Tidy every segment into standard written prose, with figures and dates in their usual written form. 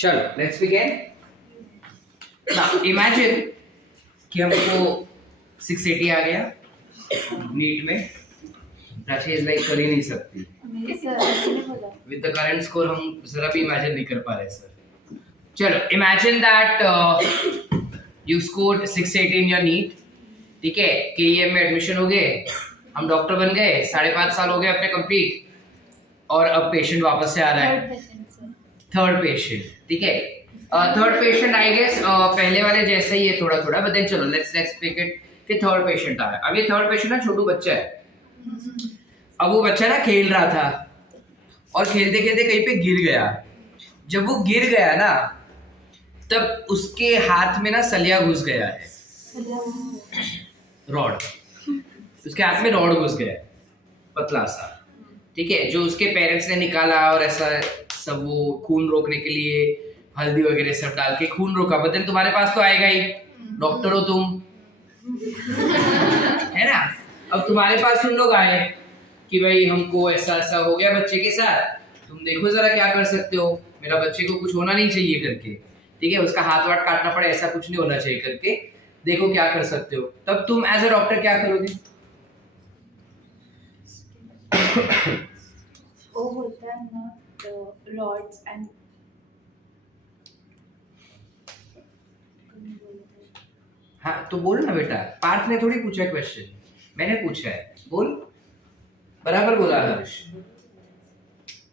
चलो let's begin. Now imagine कि हमको 680 आ गया नीट में, प्राची इस लाइक कर ही नहीं सकती विद द करंट स्कोर, हम जरा भी इमेजिन नहीं कर पा रहे सर। चलो imagine that you scored 680 in your NEET, ठीक है, केईएम में एडमिशन हो गए, हम डॉक्टर बन गए, 5.5 साल हो गए अपने कंप्लीट, और अब पेशेंट वापस से आ रहा है, थर्ड पेशेंट, ठीक है। थर्ड पेशेंट आई गेस पहले वाले जैसे ही है थोड़ा थोड़ा, बट देन चलो लेट्स एक्सपेक्ट इट कि थर्ड पेशेंट आ रहा है। अब ये थर्ड पेशेंट ना छोटू बच्चा है, अब वो बच्चा ना खेल रहा था और खेलते खेलते कहीं पे गिर गया। जब वो गिर गया ना तब उसके हाथ में ना सलिया घुस गया है, रॉड, उसके हाथ में रॉड घुस गया है पतला सा, ठीक है, जो उसके पेरेंट्स ने निकाला और ऐसा सब वो खून रोकने के लिए हल्दी वगैरह सब डाल के खून रोका। बदन तुम्हारे पास तो आएगा ही, डॉक्टर हो तुम, है ना। अब तुम्हारे पास उन लोग आए कि भाई हमको ऐसा ऐसा हो गया बच्चे के साथ, तुम देखो जरा क्या कर सकते हो, मेरा बच्चे को कुछ होना नहीं चाहिए करके, ठीक है, उसका हाथ वाट काटना पड़े ऐसा कुछ नहीं होना चाहिए करके, देखो क्या कर सकते हो। तब तुम एज अ डॉक्टर क्या करोगे? वो होता है ना रॉड्स एंड हाँ तो बोल ना बेटा, पार्थ ने थोड़ी पूछा क्वेश्चन, मैंने पूछा है, बोल, बराबर बोला हर्ष,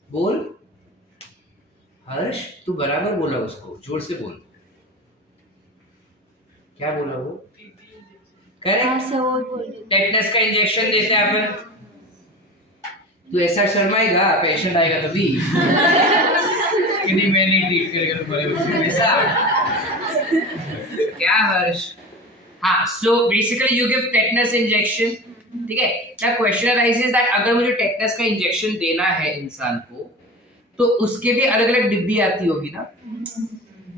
बोल हर्ष, तू बराबर बोला, उसको जोर से बोल, क्या बोला वो? करेक्ट, टेटनस का इंजेक्शन देते हैं अपन। तू ऐसा शर्माएगा, पेशेंट आएगा तभी कि नहीं मैं नहीं ट्रीट करेगा तुम्हारे बच्चे को, ऐसा क्या हर्ष? हाँ, so basically you give tetanus injection, ठीक है। द क्वेश्चन अराइजेस दैट अगर मुझे टेटनस का इंजेक्शन देना है इंसान को तो उसके लिए अलग अलग डिब्बी आती होगी ना,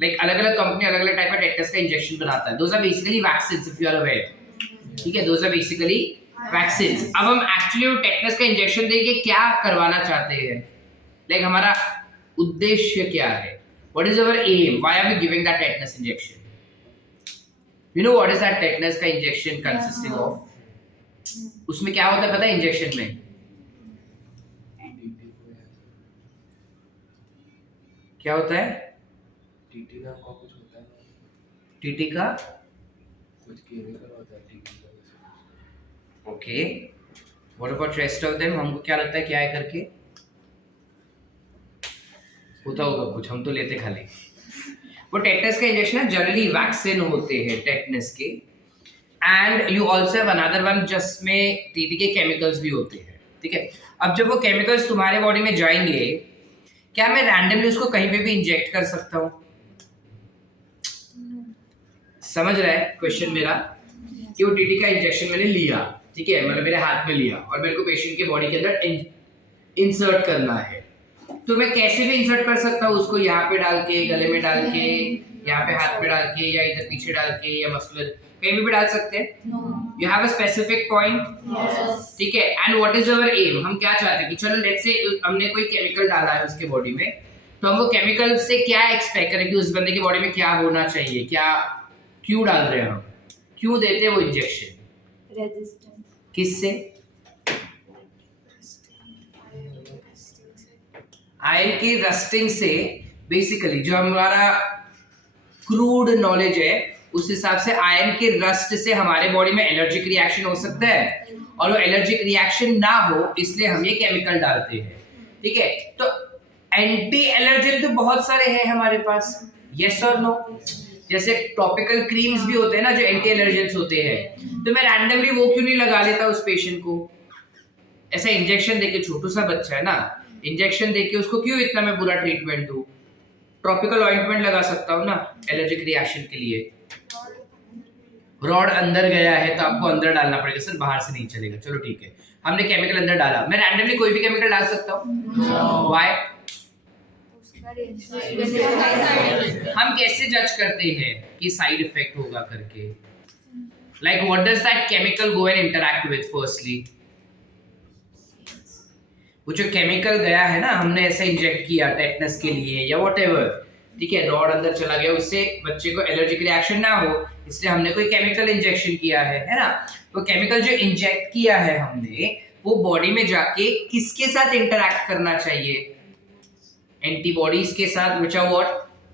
लाइक अलग अलग कंपनी अलग अलग टाइप का टेटनस का इंजेक्शन बनाता है। Those are basically vaccines if you are aware, ठीक है, दोस आर बेसिकली वैक्सीन्स। अब हम एक्चुअली टेटनस का इंजेक्शन देके क्या करवाना चाहते हैं, लाइक हमारा उद्देश्य क्या है, what is our aim, why are we giving that tetanus injection? You know what is that tetanus का इंजेक्शन consisting of? उसमें क्या होता है पता है इंजेक्शन में? क्या होता है? टीटी नाम का कुछ होता है, टीटी का कुछ केमिकल होता है टीटी का। Okay, what about rest of them? हमको क्या लगता है क्या है करके होता होगा कुछ, हम तो लेते खाली। वो टेटनस का इंजेक्शन जनरली वैक्सीन होते हैं टेटनस के, and you also have another one जिसमें टीटी के केमिकल्स भी होते हैं, ठीक है। अब जब वो केमिकल्स तुम्हारे बॉडी में जाएंगे, क्या मैं रैंडमली उसको कहीं पे भी इंजेक्ट कर सकता हूँ? समझ रहा है क्वेश्चन मेरा? कि वो टीटी का इंजेक्शन मैंने लिया, ठीक है, मतलब मेरे हाथ में लिया और मेरे को पेशेंट के बॉडी के अंदर इंसर्ट करना है, तो मैं कैसे भी इंसर्ट कर सकता हूँ उसको, यहाँ पे डाल के, गले में डाल के, यहाँ पे हाथ पे डाल के, या इधर पीछे डाल के, या मस्कुलर कहीं भी डाल सकते हैं। You have a specific point, ठीक है। And what is our aim, हम क्या चाहते हैं कि चलो लेट्स से हमने कोई केमिकल डाला है उसके बॉडी में, तो हम वो केमिकल से क्या एक्सपेक्ट करें कि उस बंदे की बॉडी में क्या होना चाहिए, क्या क्यों डाल रहे हैं हम, क्यों देते हैं वो इंजेक्शन, रेजिस्टेंस किससे? आयरन की रस्टिंग से। बेसिकली जो हमारा क्रूड नॉलेज है उस हिसाब से आयरन के रस्ट से हमारे बॉडी में एलर्जिक रिएक्शन हो सकता है, और वो एलर्जिक रिएक्शन ना हो इसलिए हम ये केमिकल डालते हैं, ठीक है। तो एंटी एलर्जेन तो बहुत सारे हैं हमारे पास, यस और नो, जैसे टॉपिकल क्रीम्स भी होते हैं ना जो एंटी एलर्जेंस होते हैं, तो मैं रैंडमली वो क्यों नहीं लगा लेता उस पेशेंट को? ऐसा इंजेक्शन देके, छोटू सा बच्चा है ना, इंजेक्शन देके उसको क्यों इतना मैं बुरा ट्रीटमेंट दूं? ट्रॉपिकल ऑइंटमेंट लगा सकता हूँ ना एलर्जिक रिएक्शन के लिए। रॉड अंदर गया है तो आपको अंदर डालना पड़ेगा सर, बाहर से नहीं चलेगा, चलो ठीक है, हमने केमिकल अंदर डाला, मैं रैंडमली कोई भी केमिकल डाल सकता हूँ? व्हाई? हम कैसे जज करते हैं कि साइड इफेक्ट होगा करके? Like what does that chemical go and interact with? Firstly वो जो केमिकल गया है ना, हमने ऐसे इंजेक्ट किया टेटनस के लिए या व्हाटएवर, ठीक है, रॉड अंदर चला गया, उससे बच्चे को एलर्जिक रिएक्शन ना हो, इसलिए हमने कोई केमिकल इंजेक्शन किया है ना। तो केमिकल जो इंजेक्ट किया है हमने, वो बॉडी में जाके किसके साथ इंटरैक्ट करना चाहिए? एंटीबॉडीज के साथ, व्हिच आर व्हाट?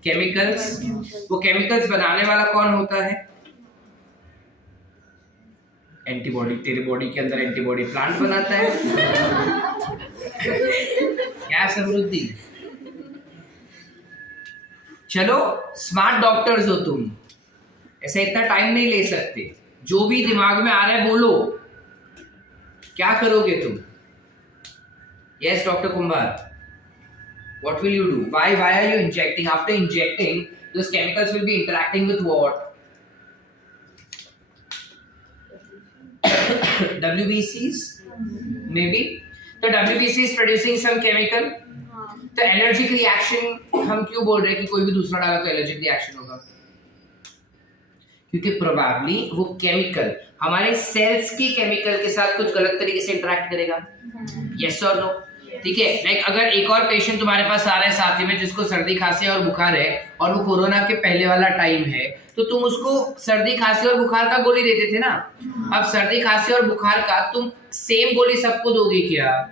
केमिकल्स। वो केमिकल्स बनाने वाला कौन होता है? एंटीबॉडी। तेरे बॉडी के अंदर एंटीबॉडी प्लांट बनाता है। क्या समृद्धि? चलो, स्मार्ट डॉक्टर्स हो तुम, ऐसे इतना टाइम नहीं ले सकते, जो भी दिमाग में आ रहा है बोलो। क्या करोगे तुम? Yes doctor Kumbhar, what will you do? Why are you injecting? After injecting, those chemicals will be interacting with what? WBCs maybe. तो WBC is producing some chemical. तो एलर्जिक रिएक्शन हम क्यों बोल रहे हैं कि कोई भी दूसरा डाला तो एलर्जिक रिएक्शन होगा? क्योंकि प्रोबेबली वो केमिकल हमारे सेल्स की केमिकल के साथ कुछ गलत तरीके से इंटरेक्ट करेगा। यस और नो? ठीक है, लाइक अगर एक और पेशेंट तुम्हारे पास आ रहा है साथ में जिसको सर्दी खांसी और बुखार है, और वो कोरोना के पहले वाला टाइम है, तो तुम उसको सर्दी खांसी और बुखार का गोली देते थे ना। अब सर्दी खांसी और बुखार का तुम सेम गोली सबको दोगे क्या?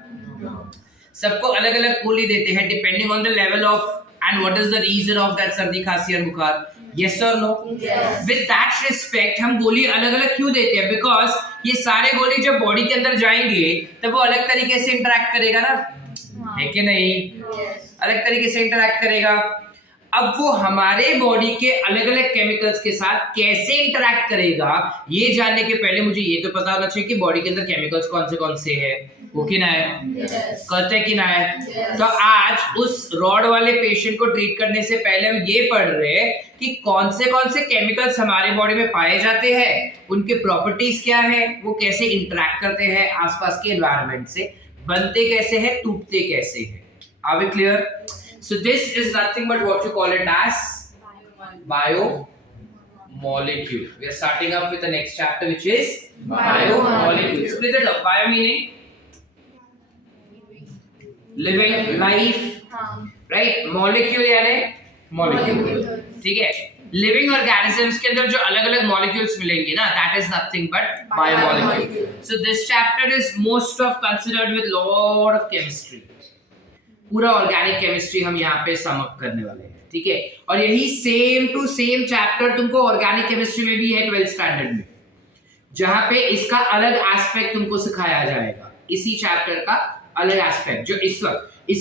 सबको अलग अलग गोली देते हैं depending on the level of and what is the reason of that सर्दी खांसी और बुखार। यस और नो? विद दैट रिस्पेक्ट हम गोली अलग अलग क्यों देते हैं? बिकॉज ये सारे गोली जब बॉडी के अंदर जाएंगे तब वो अलग तरीके से इंटरेक्ट करेगा ना, है कि नहीं? अलग तरीके से इंटरेक्ट करेगा। अब वो हमारे बॉडी के अलग अलग केमिकल्स के साथ कैसे इंटरेक्ट करेगा, ये जानने के पहले मुझे ये तो पता होना चाहिए कि बॉडी के अंदर केमिकल्स कौन से हैं। वो कि ना है? कहते कि ना है? तो आज उस रॉड वाले पेशेंट को ट्रीट करने से पहले हम ये पढ़ रहे हैं कि कौन से केमिकल्स हमारे बॉडी में पाए जाते हैं, उनके प्रॉपर्टीज क्या है, वो कैसे इंटरेक्ट करते हैं आसपास के एनवायरनमेंट से, बनते कैसे हैं, टूटते कैसे हैं। Are we clear? So this is nothing but what you call it as biomolecule. We are starting up with the next chapter, which is biomolecule. Split it up. Bio meaning living life, right? Molecule यानी molecule, ठीक है? Living organisms के अंदर जो अलग अलग molecules मिलेंगे ना, that is nothing but biomolecule. So this chapter is most of considered with lot of chemistry. पूरा ऑर्गेनिक केमिस्ट्री हम यहाँ पे सम अप करने वाले हैं, ठीक है? और यही सेम टू सेम चैप्टर तुमको ऑर्गेनिक केमिस्ट्री में भी है 12th स्टैंडर्ड में, जहाँ पे इसका अलग एस्पेक्ट तुमको सिखाया जाएगा। इसी चैप्टर का अलग एस्पेक्ट जो इस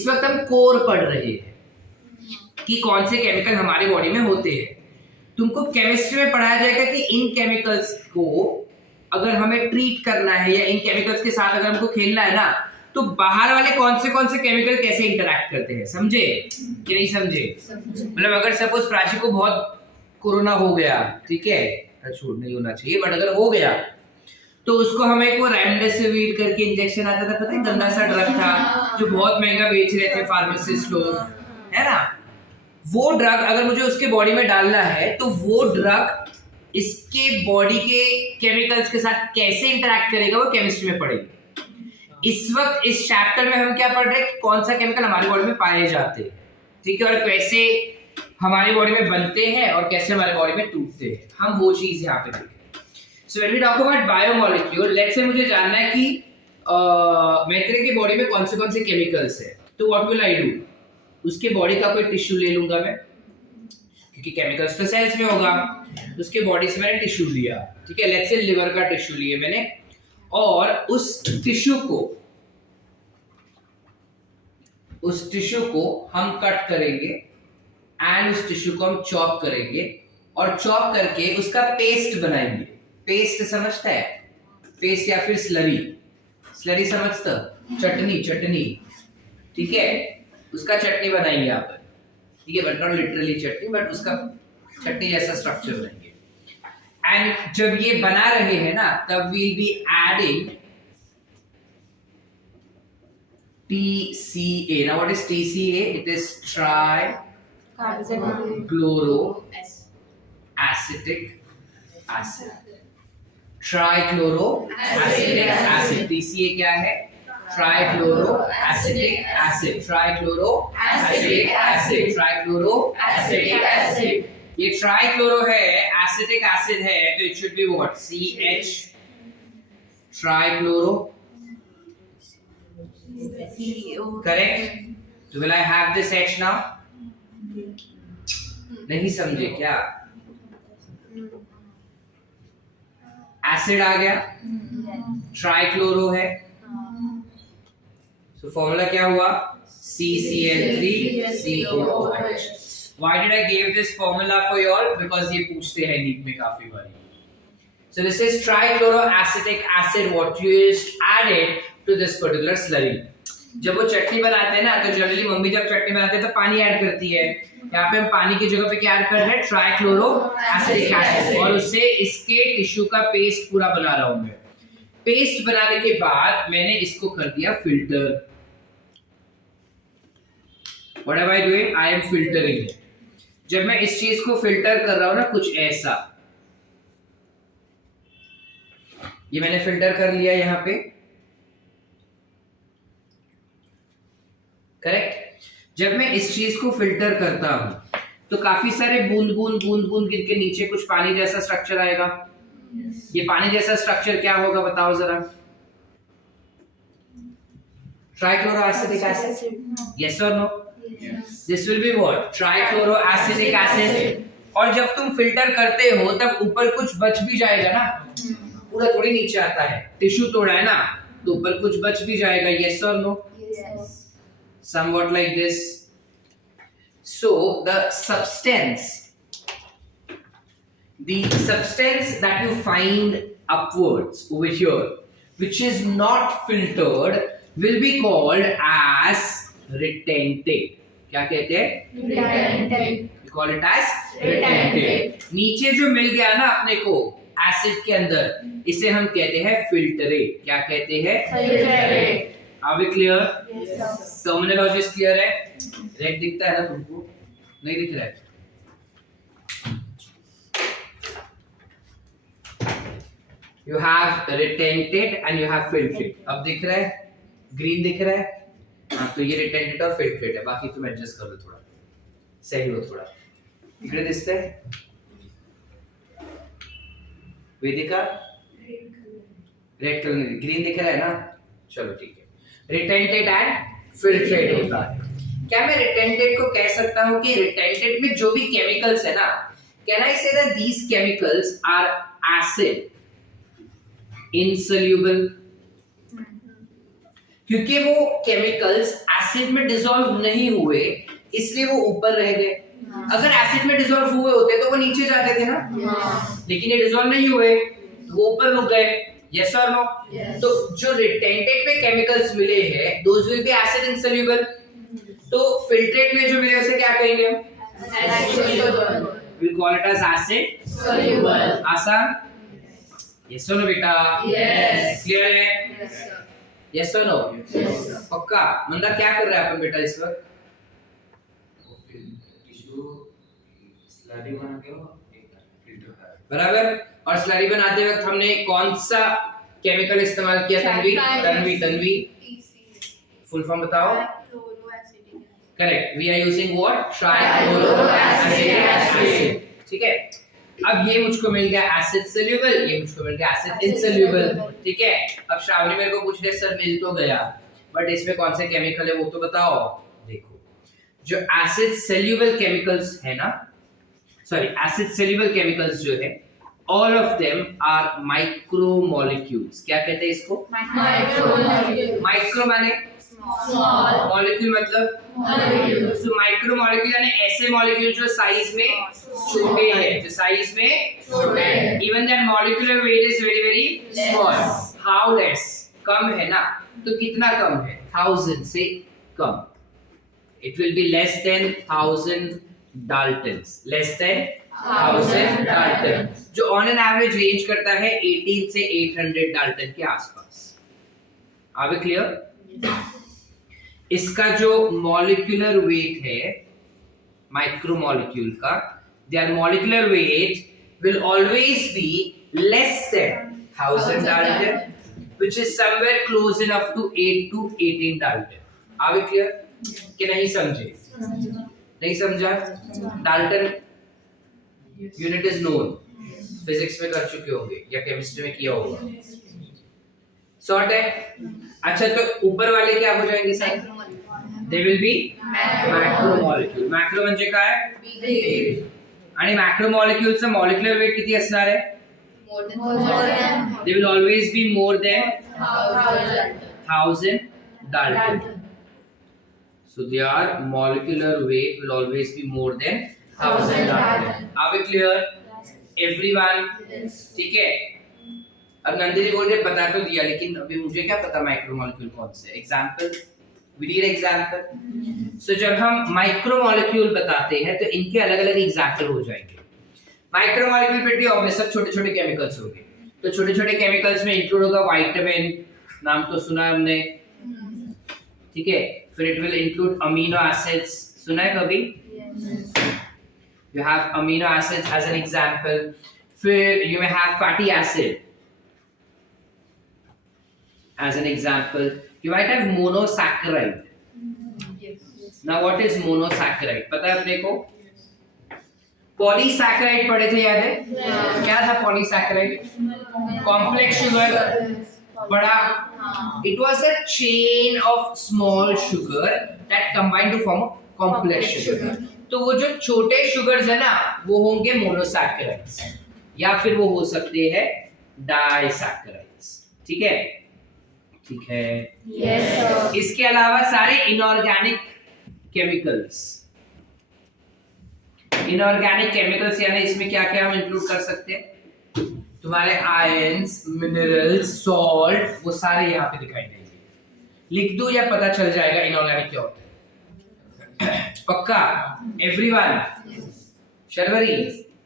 वक्त हम कोर पढ़ रहे हैं कि कौन से केमिकल हमारी बॉडी में होते हैं। तुमको केमिस्ट्री में पढ़ाया जाएगा कि इन केमिकल्स को अगर हमें ट्रीट करना है या इन केमिकल्स के साथ अगर हमको खेलना है ना, तो बाहर वाले कौन से केमिकल कैसे इंटरैक्ट करते हैं। समझे कि नहीं समझे? मतलब अगर सपोज प्राची को बहुत कोरोना हो गया, ठीक है, छूट नहीं होना चाहिए, बट अगर हो गया तो उसको हमें को रेमडेसिविर करके इंजेक्शन आता था, पता है, गंदा सा ड्रग था जो बहुत महंगा बेच रहे थे फार्मासिस्ट लोग, है ना। वो ड्रग अगर मुझे उसके बॉडी में डालना है तो वो ड्रग इसके बॉडी के केमिकल्स के साथ कैसे इंटरैक्ट करेगा, वो केमिस्ट्री में पढ़ेंगे। इस वक्त इस चैप्टर में हम क्या पढ़ रहे हैं, कौन सा केमिकल हमारी बॉडी में पाए जाते हैं, ठीक है, और कैसे हमारी बॉडी में बनते हैं और कैसे हमारे बॉडी में टूटते हैं, हम वो चीज यहाँ पे देखेंगे। So when we talk about biomolecule, let's say मुझे जानना है कि मेरे की बॉडी में कौन से केमिकल्स है, तो व्हाट विल आई डू, उसके बॉडी का कोई टिश्यू ले लूंगा मैं, क्योंकि केमिकल्स तो सेल्स में होगा, उसके बॉडी से मैंने टिश्यू लिया, ठीक है, लेट्स से लिवर का टिश्यू लिए मैंने, और उस टिश्यू को हम कट करेंगे एंड उस टिश्यू को हम चॉप करेंगे और चॉप करके उसका पेस्ट बनाएंगे। पेस्ट समझता है, पेस्ट या फिर स्लरी समझता, चटनी, ठीक है, उसका चटनी बनाएंगे आप, ठीक है, but not literally chutney, but उसका चटनी जैसा स्ट्रक्चर बनाएंगे। एंड जब ये बना रहे हैं ना, तब we'll be adding TCA. Now what is TCA? It is trichloroacetic acid. TCA क्या है? trichloroacetic acid, trichloroacetic acid, trichloroacetic acid. ये ट्राइक्लोरो है, एसिटिक एसिड है, तो it should be what? CH trichloro. Correct? So will I have this H now? नहीं समझे क्या? Acid आ गया, ट्राइक्लोरो है, so फॉर्मूला क्या हुआ? CCl3COOH. Why did I give this formula for you all? Because ये पूछते हैं नीट में काफी बारी. So this is trichloroacetic acid what you is added to this particular slurry. जब वो चटनी बनाते हैं ना, तो जनरली मम्मी जब चटनी बनाते हैं तो पानी ऐड करती है. यहाँ पे हम पानी की जगह पे क्या ऐड कर रहे हैं? Trichloroacetic acid. और उससे इसके टिश्यू का पेस्ट पूरा बना रहा हूं मैं. पेस्ट बनाने के बाद मैंने इसको कर दिया filter. What am I doing? I am filtering it. जब मैं इस चीज को फिल्टर कर रहा हूं ना, कुछ ऐसा, ये मैंने फिल्टर कर लिया यहाँ पे. करेक्ट? जब मैं इस चीज को फिल्टर करता हूं तो काफी सारे बूंद बूंद गिर के नीचे कुछ पानी जैसा स्ट्रक्चर आएगा. ये पानी जैसा स्ट्रक्चर क्या होगा बताओ जरा? Trichloroacetic acid. यस और no? This will be what? Trichloroacetic acid. और जब तुम फिल्टर करते हो तब ऊपर कुछ बच भी जाएगा ना, पूरा थोड़ी नीचे आता है. टिश्यू तोड़ा है ना, तो ऊपर कुछ बच भी जाएगा. Yes or no? Yes. Somewhat like this. So the substance that you find upwards over here, which is not filtered, will be called as retentate. क्या कहते हैं? Retentate. We call it as retentate. नीचे जो मिल गया ना अपने को acid के अंदर, इसे हम कहते हैं फिल्टरेट. क्या कहते हैं? Filtrate. Are we clear? Yes. Terminology clear है? रेड दिखता है ना तुमको? नहीं दिख रहा है? You have retentate and you have filtrate. अब दिख रहा है? ग्रीन दिख रहा है? हाँ, तो ये retentate और filtrate है. बाकी तुम एडजस्ट कर लो थोड़ा, सही हो थोड़ा. इकडे दिसतंय? वेदिका? रेड कलर में ग्रीन दिख रहा है ना? चलो ठीक है. retentate and filtrate होता है. क्या मैं retentate को कह सकता हूँ कि retentate में जो भी केमिकल्स है ना, can I say that these chemicals are acid insoluble? क्योंकि वो केमिकल्स एसिड में डिसॉल्व नहीं हुए, इसलिए वो ऊपर रह गए. अगर एसिड में डिसॉल्व हुए होते तो वो नीचे जाते थे ना, लेकिन ये डिसॉल्व नहीं हुए, वो ऊपर रुक गए. यस और नो? तो जो रिटेंटेट में केमिकल्स मिले हैं, दोस विल बी एसिड इनसॉल्युबल. तो फिल्ट्रेट में जो मिले उसे क्या कहेंगे हम? We'll call it as acid Soluble. आसान? यस और नो बेटा? Yes. क्लियर है? Yes, sir. यस और नो? Yes. पक्का? मंदा क्या कर रहा है अपन बेटा इस वक्त? टिश्यू स्लरी बना के वो फिल्टर कर. बराबर. और स्लरी बनाते वक्त हमने कौन सा केमिकल इस्तेमाल किया? तन्वी. फुल फॉर्म बताओ. Correct. We are using what? Trichloroacetic acid. ठीक है. अब ये मुझको मिल गया एसिड सोल्यूबल, ये मुझको मिल गया एसिड इनसोल्यूबल. ठीक है. अब श्रावणी मेरे को पूछ रहे सर मिल तो गया, बट इसमें कौन से केमिकल है वो तो बताओ. देखो, जो एसिड सोल्यूबल केमिकल्स है ना, सॉरी एसिड सोल्यूबल केमिकल्स जो है, all of them are micromolecules. क्या कहते हैं इसको? माइक्रो माने Small. मॉलिक्यूल मतलब Molecule. so micromolecule यानी ऐसे मॉलिक्यूल जो साइज में छोटे हैं, जो साइज में छोटे हैं. even their molecular weight is very very small. How less? कम है ना, तो कितना कम है? 1000 से कम. It will be less than 1000 Daltons. Less than 1000 Dalton. जो ऑन एन एवरेज रेंज करता है 18 से 800 डाल्टन के आसपास. Are we clear? इसका जो मॉलिक्यूलर वेट है माइक्रोमोलिक्यूल का, their molecular weight will always be less than 1000 Dalton. which is somewhere close enough to 8 to 18 Dalton. Are we clear? कि नहीं समझे? नहीं समझा? Dalton unit is known. Physics में कर चुके होंगे या केमिस्ट्री में किया होगा. शॉर्ट है. अच्छा तो ऊपर वाले क्या हो जाएंगे sir? They will be macromolecule. Macro म्हणजे काय? आणि macromoleculeचं molecular weight किती असणार आहे? They will always be more than 1000 Dalton. So their molecular weight will always be more than 1000 Dalton. Are we clear? Everyone? ठीक है. अब नंदिनी बोल रही है बता तो दिया लेकिन अभी मुझे क्या पता माइक्रोमोलेक्यूल कौन से? Example. We need example. So जब हम माइक्रोमोलेक्यूल बताते हैं तो इनके अलग अलग एग्जाम्पल हो जाएंगे. माइक्रोमोलेक्यूल पे भी ऑब्वियस सब छोटे छोटे केमिकल्स होंगे. तो छोटे छोटे केमिकल्स में इंक्लूड होगा विटामिन, नाम तो सुना है हमने, ठीक है. फिर it will include amino acids, सुना है कभी? You have amino acids as an example. फिर you may have fatty acid as an example. You might have monosaccharide. Now what is monosaccharide? पता है अपने को? पॉलीसैकेराइड पढ़े थे, याद है? क्या था पॉलीसैकेराइड? कॉम्प्लेक्स शुगर, बड़ा. It was a chain of small sugar that combined to form a complex sugar. तो वो जो छोटे शुगर्स है ना वो होंगे मोनोसैकेराइड्स या फिर वो हो सकते हैं डाइसैकेराइड्स. ठीक है? ठीक है. Yes, sir. इसके अलावा सारे इनऑर्गेनिक केमिकल्स यानी इसमें क्या क्या हम इंक्लूड कर सकते हैं? तुम्हारे आयंस, मिनरल्स, सॉल्ट, वो सारे यहाँ पे दिखाई देंगे. लिख दो या पता चल जाएगा इनऑर्गेनिक क्या होता है? पक्का? एवरीवन? शर्वरी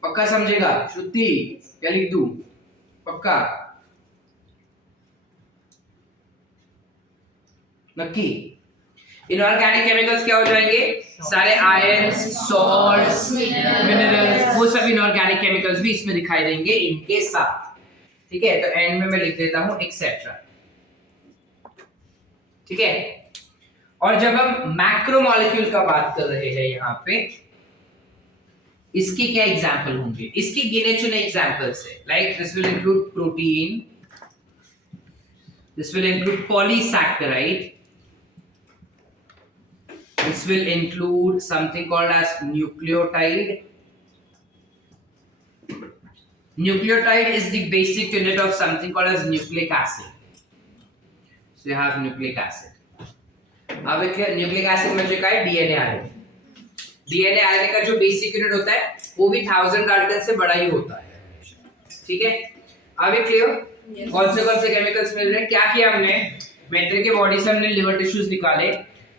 पक्का समझेगा? श्रुति क्या लिख दूं? पक्का? नक्की? इनऑर्गेनिक केमिकल्स क्या हो जाएंगे? सारे आयंस, सॉल्ट्स, मिनरल्स, वो सब इनऑर्गेनिक केमिकल्स भी इसमें दिखाई देंगे इनके साथ. ठीक है? तो एंड में मैं लिख देता हूं एक्सेट्रा. ठीक है? और जब हम मैक्रोमोलेक्यूल का बात कर रहे हैं यहाँ पे, इसके क्या एग्जाम्पल होंगे? इसके गिने चुने एग्जाम्पल्स है. Like this will include protein, this will include polysaccharide, this will include something called as nucleotide. Nucleotide is the basic unit of something called as nucleic acid. So you have nucleic acid. अब एक nucleic acid में जो क्या है? DNA RNA. DNA RNA का जो basic unit होता है वो भी 1000 डाल्टन से बड़ा ही होता है. ठीक है? अब एक क्लियर? कौन से केमिकल्स मिल रहे हैं? क्या किया हमने? मेंटल के बॉडी से हमने लिवर टिश्यूज निकाले.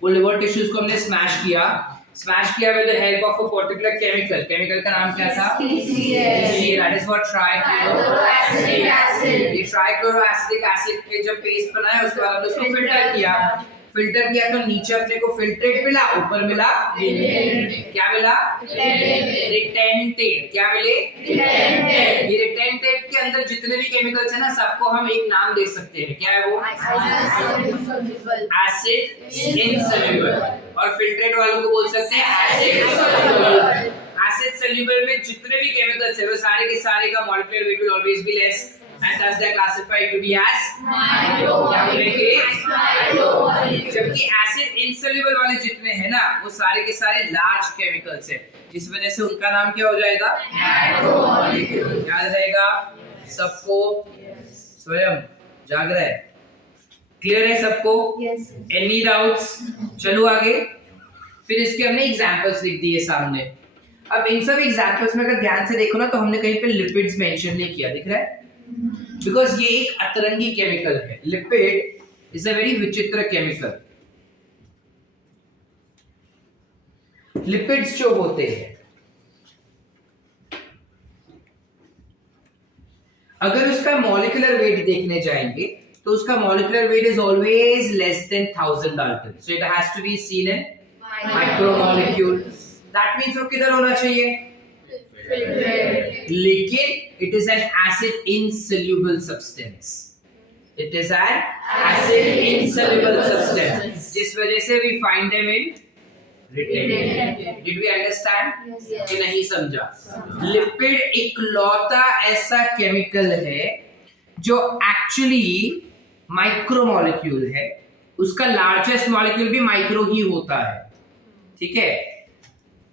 वो लिवर टिश्यूज को हमने स्मैश किया with the help of a particular chemical का नाम क्या था? TCA. That is what trichloroacetic acid. ये ट्राइक्लोरोएसिडिक एसिड के जब पेस्ट बनाया उसके बाद हमने उसको फिल्टर किया तो नीचे अपने को फिल्ट्रेट मिला, ऊपर मिला क्या मिला? रिटेंटेड. क्या मिले? ये रिटेंटेड के अंदर जितने भी केमिकल्स है ना सबको हम एक नाम दे सकते हैं. क्या है वो? Acid insoluble. और फिल्ट्रेट वालों को बोल सकते हैं एसिड सॉल्युबल. एसिड सॉल्युबल में जितने भी केमिकल्स है वो सारे के सारे का molecular weight will always be less and thus they are classified to be as micromolecules. जबकि एसिड इनसॉल्युबल वाले जितने हैं ना वो सारे के सारे लार्ज केमिकल्स हैं जिस वजह से उनका नाम क्या हो जाएगा? मैक्रोमोलेक्यूल. याद रहेगा सबको? स्वयं जाग रहा है? क्लियर है सबको? Any doubts? चलो आगे. फिर इसके हमने एग्जांपल्स लिख दिए सामने. अब इन सब एग्जांपल्स में अगर ध्यान से देखो ना तो हमने कहीं पे लिपिड्स मेंशन नहीं किया. दिख रहा है? बिकॉज ये एक अतरंगी केमिकल है. लिपिड इज अ वेरी विचित्र केमिकल. लिपिड्स जो होते हैं अगर उसका मॉलिक्यूलर वेट देखने जाएंगे तो उसका molecular weight is always less than 1000 dalton. So it has to be seen in micromolecule. That means वो किधर होना चाहिए? लेकिन it is an acid insoluble substance. It is an acid insoluble substance. जिस वजह से we find them in retention. Did we understand? Yes. कि नहीं समझा? लिपिड इकलौता ऐसा केमिकल है जो एक्चुअली माइक्रोमोलेक्यूल है, उसका लार्जेस्ट मॉलिक्यूल भी माइक्रो ही होता है, ठीक है,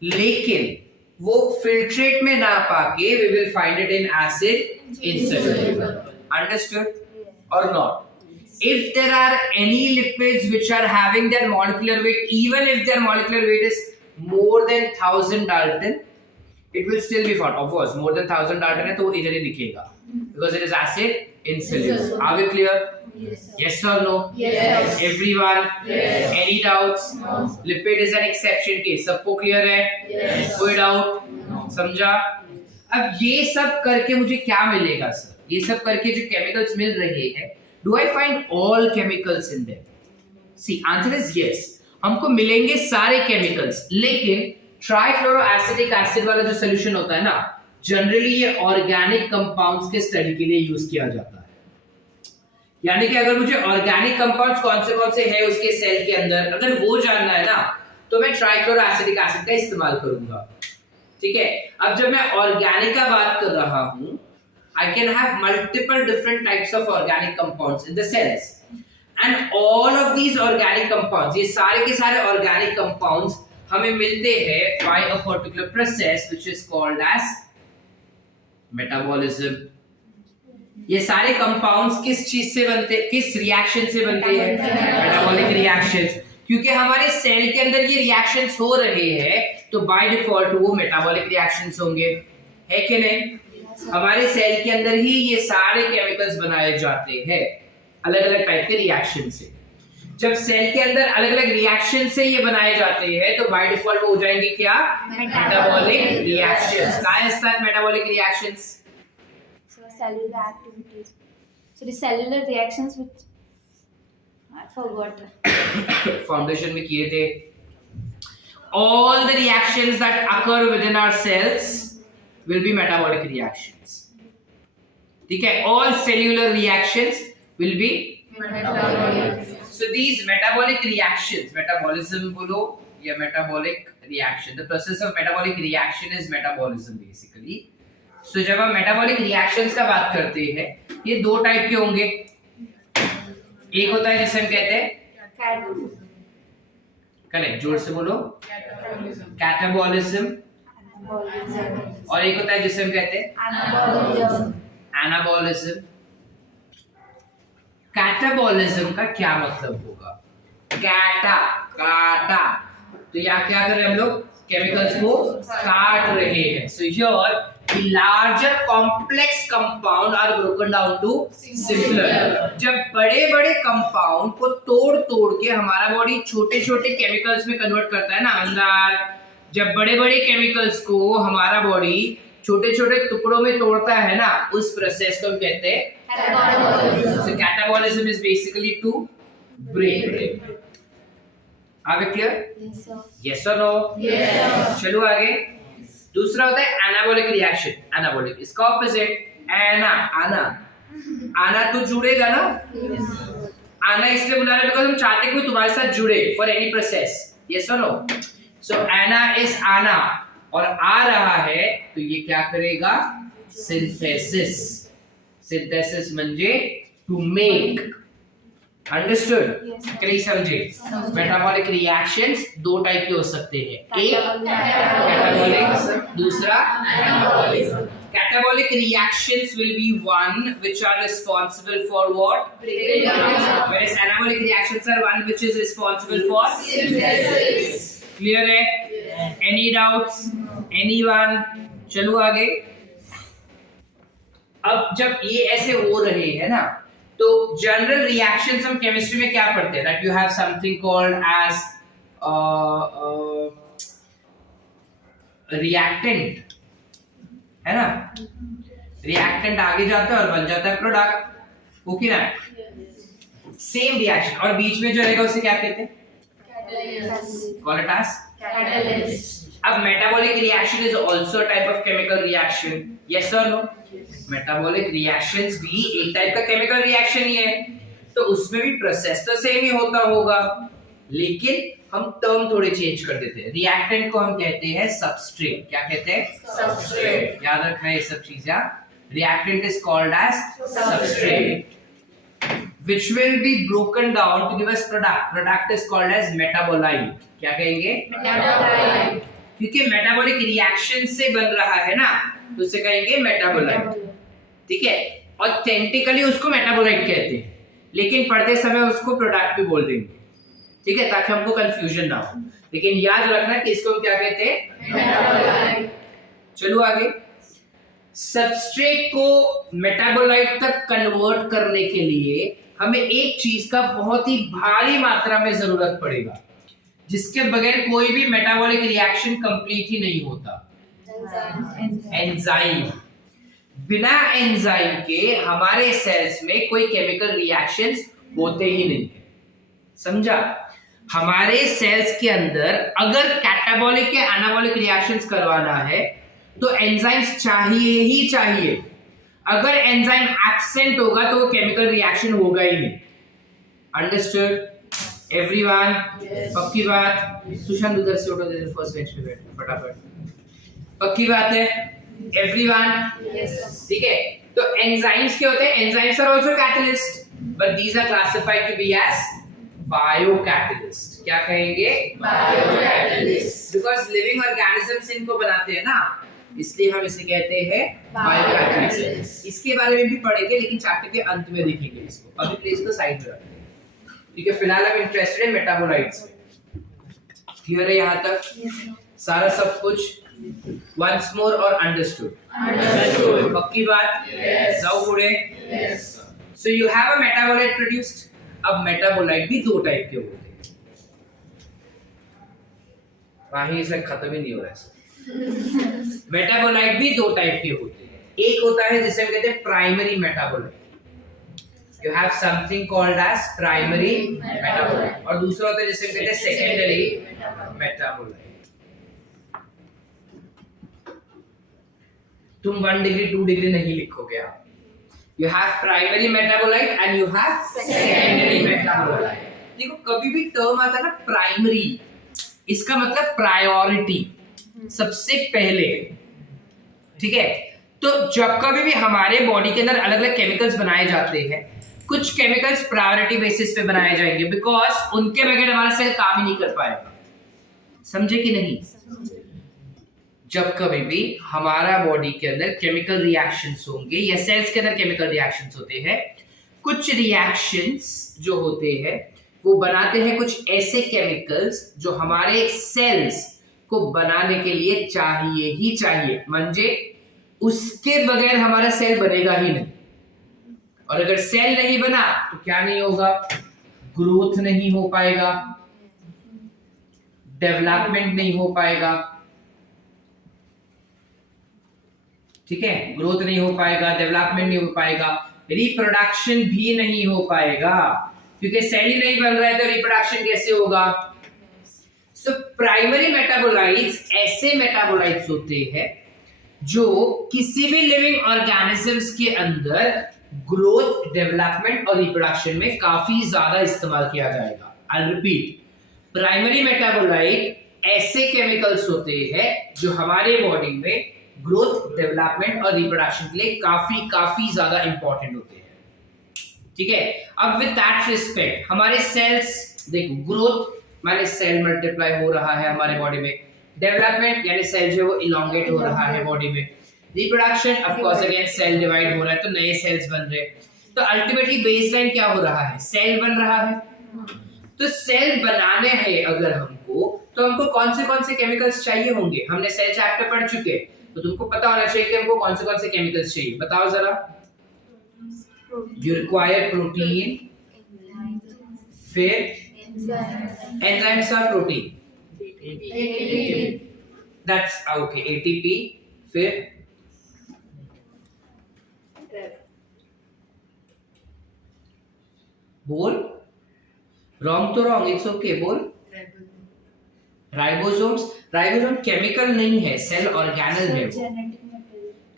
लेकिन वो फिल्ट्रेट में ना पाके we will find it in acid insoluble. Understood or not? If there are any lipids which are having their molecular weight, even if their molecular weight is more than 1000 Dalton, it will still be found. Of course, more than 1000 Dalton है तो इधर ही दिखेगा, because it is acid insoluble. Are we clear? Yes or no? Yes. Everyone? Yes. Any doubts? No. Lipid is an exception case. सबको clear है? Yes. कोई doubt? समझा? अब ये सब करके मुझे क्या मिलेगा सर? ये सब करके जो केमिकल्स मिल रहे हैं, do I find all chemicals in them? See, answer is yes. हमको मिलेंगे सारे केमिकल्स, लेकिन ट्राइक्लोरोएसिटिक एसिड वाला जो सॉल्यूशन होता है ना, जनरली ये ऑर्गेनिक कंपाउंड्स के स्टडी के लिए यूज किया जाता है। यानी कि अगर मुझे ऑर्गेनिक कंपाउंड्स कौन से हैं उसके सेल के अंदर, अगर वो जानना है ना, तो मैं ट्राइक्लोरोएसिटिक एसिड का इस्तेमाल करूंगा, ठीक है। अब जब मैं ऑर्गेनिक का बात कर रहा हूं, I can have multiple different types of organic compounds in the cells, and all of these organic compounds, ये सारे के सारे organic compounds हमें मिलते हैं by a particular process which is called as metabolism. ये सारे compounds किस चीज से बनते, किस रिएक्शन से बनते हैं? Metabolic reactions. क्योंकि हमारे सेल के अंदर ये रिएक्शंस हो रहे हैं, तो बाय डिफॉल्ट वो मेटाबॉलिक रिएक्शंस होंगे, है कि नहीं? हमारे सेल के अंदर ही ये सारे केमिकल्स बनाए जाते हैं अलग अलग टाइप के रिएक्शन से। जब सेल के अंदर अलग अलग रिएक्शन से ये बनाए जाते हैं, तो बाय डिफॉल्ट वो हो जाएंगे क्या? Metabolic reactions. काय असतात metabolic reactions? So cellular activities. So the cellular reactions which I forgot. Foundation में किए थे। All the reactions that occur within our cells will be metabolic reactions. ठीक है? All cellular reactions will be Metabolic. so these metabolic reactions, metabolism बोलो या metabolic reaction, the process of metabolic reaction is metabolism basically. So जब हम metabolic reactions का बात करते हैं, ये दो टाइप के होंगे। एक होता है जिसे हम कहते हैं, करेक्ट, जोर से बोलो, कैटाबॉलिज्म, और एक होता है जिसे हम कहते हैं एनाबॉलिज्म। कैटाबॉलिज्म का क्या मतलब होगा? काटा, तो यहाँ क्या कर रहे हैं हम लोग? केमिकल्स को काट रहे हैं। So here the larger complex compound are broken down to simpler. जब बड़े-बड़े कंपाउंड को तोड़ के हमारा बॉडी छोटे-छोटे केमिकल्स में कन्वर्ट करता है ना अंदर, जब बड़े-बड़े केमिकल्स को हमारा बॉडी छोटे-छोटे टुकड़ों में तोड़ता है ना, उस प्रोसेस को हम कहते हैं catabolism. So catabolism is basically to break them. Are we clear? Yes, sir. Yes or no? Yes. चलो आगे। दूसरा होता है एनाबॉलिक रिएक्शन। एनाबॉलिक, इसका ऑपोजिट आना तो जुड़ेगा ना। आना इसलिए बुला रहे बिकॉज़ हम चाहते हैं कोई तुम्हारे साथ जुड़े फॉर एनी प्रोसेस। यस और नो? सो एना इज आना, और आ रहा है तो ये क्या करेगा? सिंथेसिस। सिंथेसिस म्हणजे टू मेक। अंडरस्टूड? Yes. कहीं समझे? मेटाबॉलिक रिएक्शंस दो टाइप के हो सकते हैं, एक कैटाबॉलिक, दूसरा anabolic. Catabolic reactions will be one which are responsible for what? Whereas anabolic reactions are one which is responsible for Synthesis. Clear है? Any doubts? Anyone? चलो आगे। अब जब ये ऐसे हो रहे हैं ना, तो जनरल रिएक्शंस हम केमिस्ट्री में क्या पढ़ते हैं? That you have something called as reactant, है ना? रिएक्टेंट आगे जाता है और बन जाता है प्रोडक्ट, ओके ना? सेम रिएक्शन, और बीच में जो रहेगा उसे क्या कहते हैं? Call it as Catalyst. अब metabolic reaction is also a type of chemical reaction, yes और नो? मेटाबॉलिक रिएक्शंस भी एक टाइप का केमिकल रिएक्शन ही है, तो उसमें भी प्रोसेस तो सेम ही होता होगा, लेकिन हम टर्म थोड़े चेंज कर देते हैं। रिएक्टेंट को हम कहते हैं सबस्ट्रेट। क्या कहते हैं? सबस्ट्रेट। याद रखना ये सब चीजें। Reactant is called as substrate which will be broken down to give us product. Product is called as metabolite. क्या कहेंगे? मेटाबोलाइट। क्योंकि मेटाबॉलिक रिएक्शन से बन रहा है ना, तो उसे कहेंगे मेटाबोलाइट। ठीक है, ऑथेंटिकली उसको मेटाबोलाइट कहते हैं, लेकिन पढ़ते समय उसको प्रोडक्ट भी बोल देंगे। ठीक है, ताकि हमको कंफ्यूजन ना हो, लेकिन याद रखना कि इसको हम क्या कहते हैं? मेटाबोलाइट। चलो आगे। सबस्ट्रेट को मेटाबोलाइट तक कन्वर्ट करने के लिए हमें एक चीज का बहुत ही भारी मात्रा में जरूरत पड़ेगा, जिसके बगैर कोई भी मेटाबॉलिक रिएक्शन कंप्लीट ही नहीं होता। एंजाइम। बिना एंजाइम के हमारे सेल्स में कोई केमिकल रिएक्शंस होते ही नहीं है। समझा? हमारे सेल्स के अंदर अगर कैटाबॉलिक या एनाबॉलिक रिएक्शंस करवाना है तो एंजाइम्स चाहिए ही चाहिए। अगर एंजाइम एब्सेंट होगा तो वो केमिकल रिएक्शन होगा ही नहीं। Understood everyone? पक्की बात? सुशांत उधर से उठो, इधर फर्स्ट बेंच पे बैठ फटाफट। पक्की बात है एवरीवन? ठीक है, तो एंजाइम्स क्या होते हैं? Enzymes are also catalyst, but these are classified to be as biocatalyst. क्या कहेंगे? बायोकैटलिस्ट। बिकॉज़ लिविंग ऑर्गेनिजम्स इनको बनाते हैं ना, इसलिए हम इसे कहते हैं बायोकैटलिस्ट। इसके बारे में भी पढ़ेंगे, लेकिन चैप्टर के अंत में देखेंगे इसको। अभी प्लीज इसको साइड में रखते हैं। ठीक है, फिलहाल हम इंटरेस्टेड हैं मेटाबोलाइट्स में। क्लियर है यहाँ तक? सारा सब कुछ वंस मोर और अंडरस्टूड? पक्की बात? जाओ पुढे। So you have a metabolite produced. अब मेटाबोलाइट भी दो टाइप के होते हैं। वहीं से खत्म ही नहीं हो रहा है। मेटाबोलाइट भी दो टाइप के होते हैं। एक होता है जिसे हम कहते हैं primary metabolite. You have something called as primary metabolite, और दूसरा होता है जिसे हम कहते हैं सेकेंडरी मेटाबोलाइट। तुम 1 डिग्री 2 डिग्री नहीं लिखोगे आप। You have primary metabolite and you have secondary metabolite. देखो कभी भी टर्म आता है ना प्राइमरी, इसका मतलब प्रायोरिटी, सबसे पहले। ठीक है, तो जब कभी भी हमारे बॉडी के अंदर अलग अलग केमिकल्स बनाए जाते हैं, कुछ केमिकल्स प्रायोरिटी बेसिस पे बनाए जाएंगे, बिकॉज उनके बगैर हमारा सेल काम ही नहीं कर पाएगा। समझे कि नहीं? जब कभी भी हमारा बॉडी के अंदर केमिकल रिएक्शंस होंगे या सेल्स के अंदर केमिकल रिएक्शंस होते हैं, कुछ रिएक्शंस जो होते हैं वो बनाते हैं कुछ ऐसे केमिकल्स जो हमारे सेल्स को बनाने के लिए चाहिए ही चाहिए, म्हणजे उसके बगैर हमारा सेल बनेगा ही नहीं। और अगर सेल नहीं बना तो क्या नहीं होगा? ग्रोथ नहीं हो पाएगा, डेवलपमेंट नहीं हो पाएगा। ठीक है, ग्रोथ नहीं हो पाएगा, डेवलपमेंट नहीं हो पाएगा, रिप्रोडक्शन भी नहीं हो पाएगा, क्योंकि सेल ही नहीं बन रहा है तो रिप्रोडक्शन कैसे होगा? सो प्राइमरी मेटाबोलाइट्स ऐसे मेटाबोलाइट्स होते हैं जो किसी भी लिविंग ऑर्गेनिजम्स के अंदर ग्रोथ, डेवलपमेंट और रिप्रोडक्शन में काफी ज्यादा इस्तेमाल किया जाएगा। आई रिपीट, प्राइमरी मेटाबोलाइट ऐसे केमिकल्स होते हैं जो हमारे बॉडी में ग्रोथ, डेवलपमेंट और रिप्रोडक्शन के लिए काफी ज्यादा इंपॉर्टेंट होते हैं। ठीक है, अब विद दैट रिस्पेक्ट हमारे सेल्स, देखो ग्रोथ माने सेल मल्टीप्लाई हो रहा है हमारे बॉडी में, डेवलपमेंट यानी सेल जो वो इलोंगेट हो रहा है बॉडी में, reproduction of course again cell divide हो रहा है तो नए सेल्स बन रहे हैं। तो अल्टीमेटली बेसलाइन क्या हो रहा है? सेल बन रहा है। तो सेल बनाने हैं अगर हमको, तो हमको कौन से केमिकल्स चाहिए होंगे? हमने सेल चैप्टर पढ़ चुके, तो तुमको पता होना चाहिए कि हमको कौन से केमिकल्स चाहिए। बताओ जरा। यू रिक्वायर प्रोटीन, फिर enzymes are protein, that's okay, ATP, फिर बोल, रॉन्ग तो रॉन्ग, इट्स ओके, बोल। राइबोसोम्स, राइबोसोम केमिकल नहीं है, सेल ऑर्गेनेल है वो।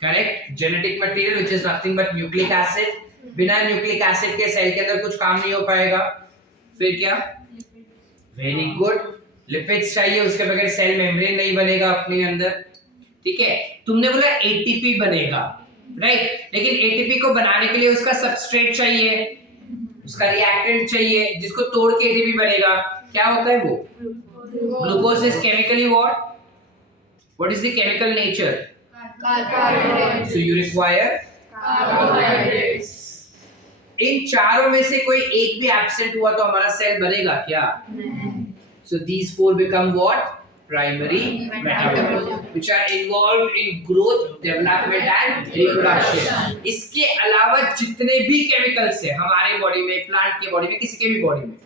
Correct, genetic material which is nothing but nucleic acid बिना न्यूक्लिक एसिड के सेल के अंदर कुछ काम नहीं हो पाएगा। फिर क्या? वेरी गुड, लिपिड्स चाहिए, उसके बगैर सेल मेम्ब्रेन नहीं बनेगा अपने अंदर। ठीक है, तुमने बोला एटीपी बनेगा, राइट, लेकिन एटीपी को बनाने के लिए उसका सबस्ट्रेट चाहिए, उसका रिएक्टेंट चाहिए, जिसको तोड़ के एटीपी बनेगा। क्या होता है वो? Glucose is chemically what is the chemical nature? Carbohydrates. So you require Carbohydrates. इन चारों में से कोई एक भी एब्सेंट हुआ तो हमारा सेल बनेगा क्या? So these four become what? Primary metabolites, which are involved in growth, development and reproduction. इसके अलावा जितने भी केमिकल्स हैं हमारे बॉडी में, प्लांट के बॉडी में, किसी के भी बॉडी में,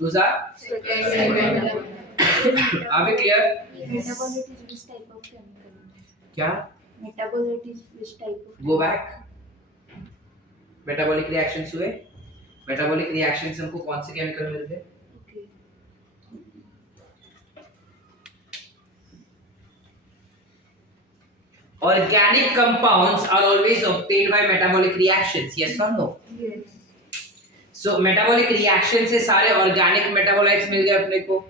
those are are we clear? Metabolite is which type of chemical? क्या? Metabolite is which type of? Go back. Metabolic reactions हुए, मेटाबॉलिक रिएक्शंस हमको कौन से केमिकल मिल गए? Okay. Organic compounds are always obtained by metabolic reactions, yes or no? Yes. So metabolic reaction से सारे organic metabolites मिल गए अपने को।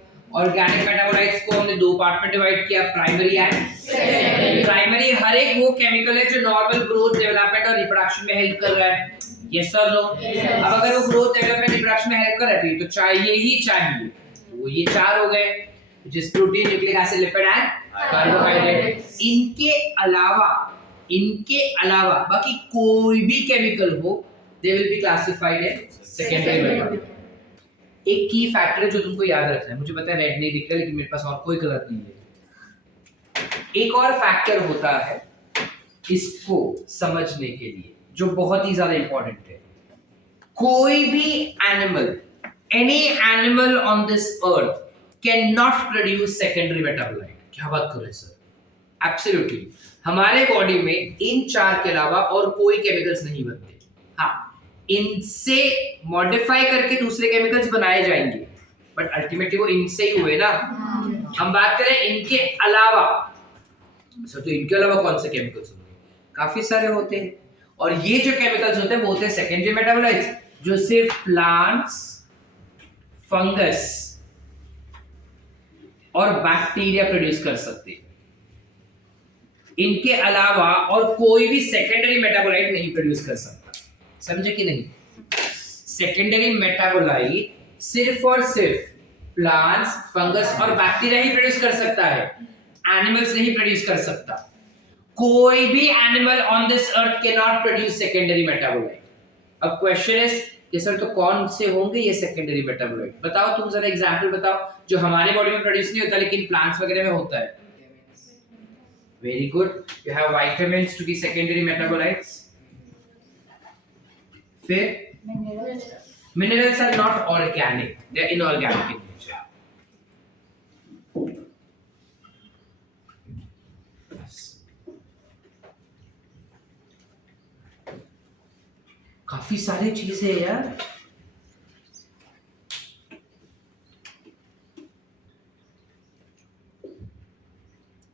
Organic metabolites को हमने दो पार्ट में डिवाइड किया, प्राइमरी एंड सेकेंडरी। प्राइमरी हर एक वो केमिकल है जो नॉर्मल ग्रोथ, डेवलपमेंट और रिप्रोडक्शन में हेल्प कर रहा है, यस और नो? अब अगर वो ग्रोथ, डेवलपमेंट, रिप्रोडक्शन में हेल्प कर रहा है तो चाहिए ही चाहिए, तो वो ये चार हो गए, जिस protein, nucleic acid, lipid and carbohydrate. इनके अलावा बाकी कोई भी केमिकल हो, they will be classified as secondary metabolite. एक की फैक्टर है जो तुमको याद रखना है, मुझे पता है रेड नहीं दिख रहा लेकिन मेरे पास और कोई गलत नहीं है। एक और फैक्टर होता है इसको समझने के लिए जो बहुत ही ज्यादा इंपॉर्टेंट है। कोई भी animal, any animal on this earth can not produce secondary metabolite. क्या बात कर रहे हैं सर? एब्सोल्युटली, हमारे बॉडी में इन चार के अलावा और कोई केमिकल्स नहीं बनते। हाँ, इनसे मॉडिफाई करके दूसरे केमिकल्स बनाए जाएंगे, बट अल्टीमेटली वो इनसे ही हुए ना। हम बात करें इनके अलावा, तो इनके अलावा कौन से केमिकल्स होंगे? काफी सारे होते हैं, और ये जो केमिकल्स होते हैं वो होते हैं सेकेंडरी मेटाबोलाइट्स, जो सिर्फ प्लांट्स, फंगस और बैक्टीरिया प्रोड्यूस कर सकते हैं। इनके अलावा और कोई भी सेकेंडरी मेटाबोलाइट नहीं प्रोड्यूस कर सकता। समझे कि नहीं? सेकेंडरी मेटाबोलाइट सिर्फ और सिर्फ प्लांट्स, फंगस और बैक्टीरिया ही प्रोड्यूस कर सकता है, एनिमल्स नहीं प्रोड्यूस कर सकता। कोई भी animal on this earth can not produce secondary metabolite. अब क्वेश्चन इज कि सर तो कौन से होंगे ये सेकेंडरी मेटाबोलाइट? बताओ, तुम जरा एग्जांपल बताओ जो हमारे बॉडी में प्रोड्यूस नहीं होता लेकिन प्लांट्स वगैरह में होता है। Very good, you have vitamins to be secondary metabolites. फिर minerals are not organic, they are inorganic in nature. काफी सारी चीजें हैं यार।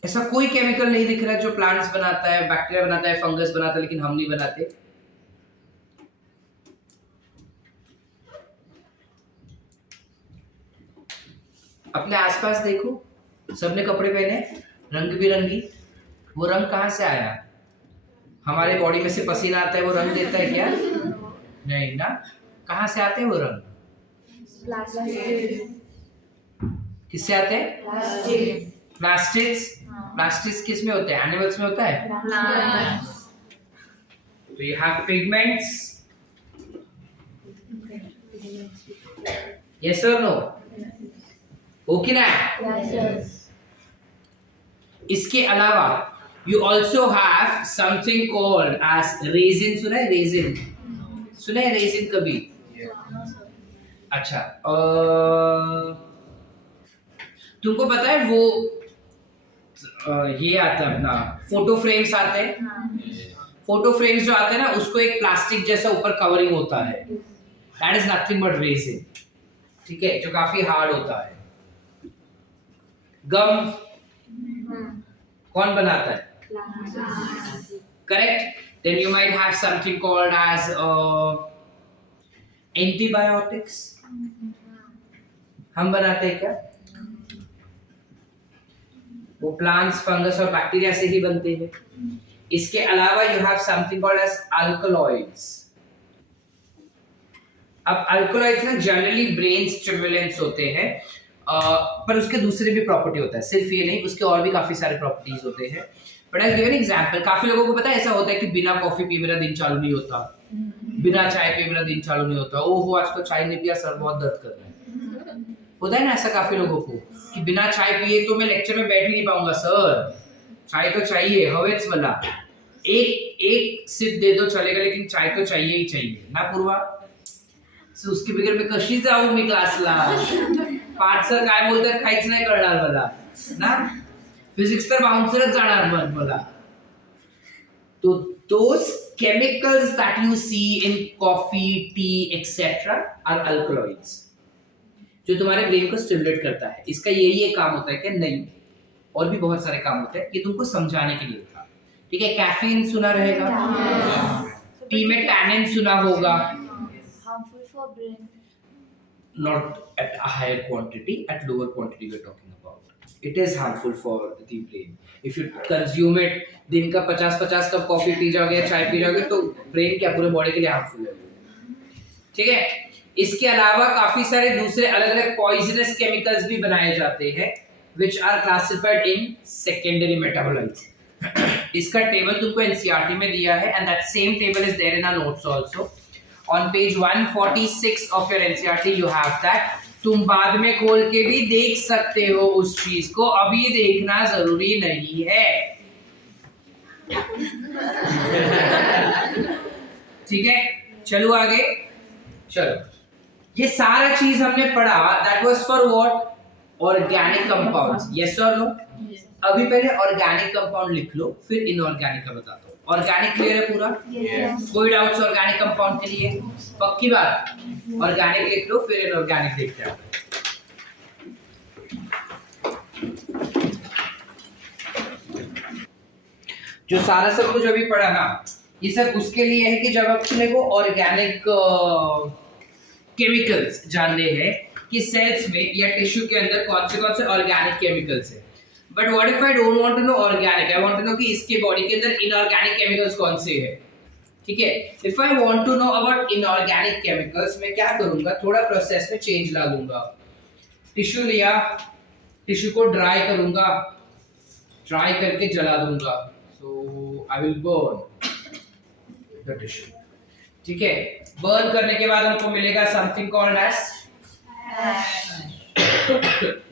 ऐसा कोई केमिकल नहीं दिख रहा है जो प्लांट्स बनाता है, बैक्टीरिया बनाता है, फंगस बनाता है, लेकिन हम नहीं बनाते। अपने आसपास देखो, सबने कपड़े पहने रंग बिरंगी। वो रंग कहाँ से आया? हमारे बॉडी में से पसीना आता है, वो रंग देता है क्या? नहीं ना। कहाँ से आते हैं वो रंग? किससे आते हैं? प्लास्टिक्स। प्लास्टिक्स किस में होते हैं? एनिमल्स में होता है। तो यू हैव पिगमेंट्स, यस और नो? ओके ना? इसके अलावा you also have something called as resin. सुना है रेजिन? सुना है रेजिन कभी? अच्छा, तुमको पता है वो ये आता है अपना फोटो फ्रेम्स आते हैं। फोटो फ्रेम्स जो आते हैं ना, उसको एक प्लास्टिक जैसा ऊपर कवरिंग होता है, that is nothing but resin. ठीक है, जो काफी हार्ड होता है। गम कौन बनाता है? Correct. Then you might have something called as antibiotics. हम बनाते हैं क्या? वो प्लांट्स, फंगस और बैक्टीरिया से ही बनते हैं. इसके अलावा you have something called as alkaloids. अब अल्कोलॉइड्स ना जनरली ब्रेन स्टिमुलेंट्स होते हैं, पर उसके दूसरे भी प्रॉपर्टी होता है, सिर्फ ये नहीं, उसके और भी काफी सारे प्रॉपर्टीज होते हैं. But I give an example. काफी लोगों को पता है ऐसा होता है कि बिना कॉफी पिए मेरा दिन चालू नहीं होता, बिना चाय पिए मेरा दिन चालू नहीं होता. ओहो आज तो चाय नहीं पिया, सर बहुत दर्द कर रहा है. होता है ना ऐसा काफी लोगों को कि बिना चाय पिए तो मैं लेक्चर में बैठ ही नहीं पाऊंगा सर, चाय तो चाहिए, हवेच वाला. एक सिप दे दो चलेगा, लेकिन चाय तो चाहिए ही चाहिए ना पूर्वा. सो उसके बगैर मी कशी जाऊ मी क्लासला. पाठ सर काय बोलतात काहीच नाही कळणार मला ना. फिजिक्स तर बाउन्सरच जाणार मला. तो those chemicals that you see in coffee, tea, etc. are alkaloids, जो तुम्हारे ब्रेन को स्टिमुलेट करता है. इसका यही एक काम होता है कि नहीं, और भी बहुत सारे काम होते हैं. ये तुमको समझाने के लिए था. ठीक है. कैफीन सुना रहेगा, टी में टैनिन सुना होगा. Harmful for brain. Not at a higher quantity, at lower quantity we're talking about. It is harmful for the brain. If you consume it, दिन का 50-50 कप कॉफी पी जाओगे, चाय पी जाओगे, तो ब्रेन क्या पूरे बॉडी के लिए हार्मफुल है. ठीक है. इसके अलावा काफी सारे दूसरे अलग-अलग पॉइजनस केमिकल्स भी बनाए जाते हैं, which are classified in secondary metabolites. इसका टेबल तुमको एनसीईआरटी में दिया है, and that same table is there in our notes also. On page 146 of your NCERT you have that. तुम बाद में खोल के भी देख सकते हो उस चीज को, अभी देखना जरूरी नहीं है. ठीक है. चलो आगे. चलो, ये सारा चीज हमने पढ़ा. That was for what? Organic compounds. Yes or no? Yes. अभी पहले ऑर्गेनिक कंपाउंड लिख लो, फिर इनऑर्गेनिक का बताता हूँ. ऑर्गेनिक क्लियर है पूरा? Yes. कोई डाउट्स ऑर्गेनिक कंपाउंड के लिए? पक्की बात. ऑर्गेनिक लिख लो, फिर इनऑर्गेनिक लिखते हैं. जो सारा सब कुछ अभी पढ़ा ना, ये सब उसके लिए है कि जब अपने को ऑर्गेनिक केमिकल्स जानने हैं कि सेल्स में या टिश्यू के अंदर कौन से ऑर्गेनिक केमिकल्स है. But what if I don't want to know organic, I want to know कि इसके बॉडी के अंदर इनऑर्गेनिक केमिकल्स कौन से हैं. ठीक है. If I want to know about inorganic chemicals, मैं क्या करूंगा, थोड़ा प्रोसेस में चेंज ला दूंगा. टिश्यू लिया, टिश्यू को ड्राई करूंगा, ड्राई करके जला दूंगा. So I will burn the tissue. ठीक है. बर्न करने के बाद हमको मिलेगा something called as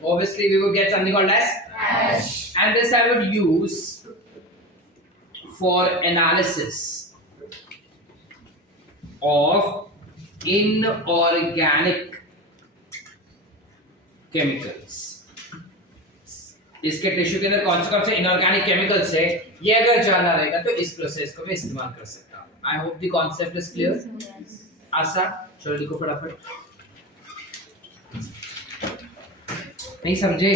obviously we would get something called as ash, and this I would use for analysis of inorganic chemicals. इसके टिश्यू के अंदर कौन से इनऑर्गेनिक केमिकल्स है, ये अगर जानना रहेगा तो इस प्रोसेस को मैं इस्तेमाल कर सकता हूँ. I hope the concept is clear. Asha चलो लिखो फटाफट. नहीं समझे?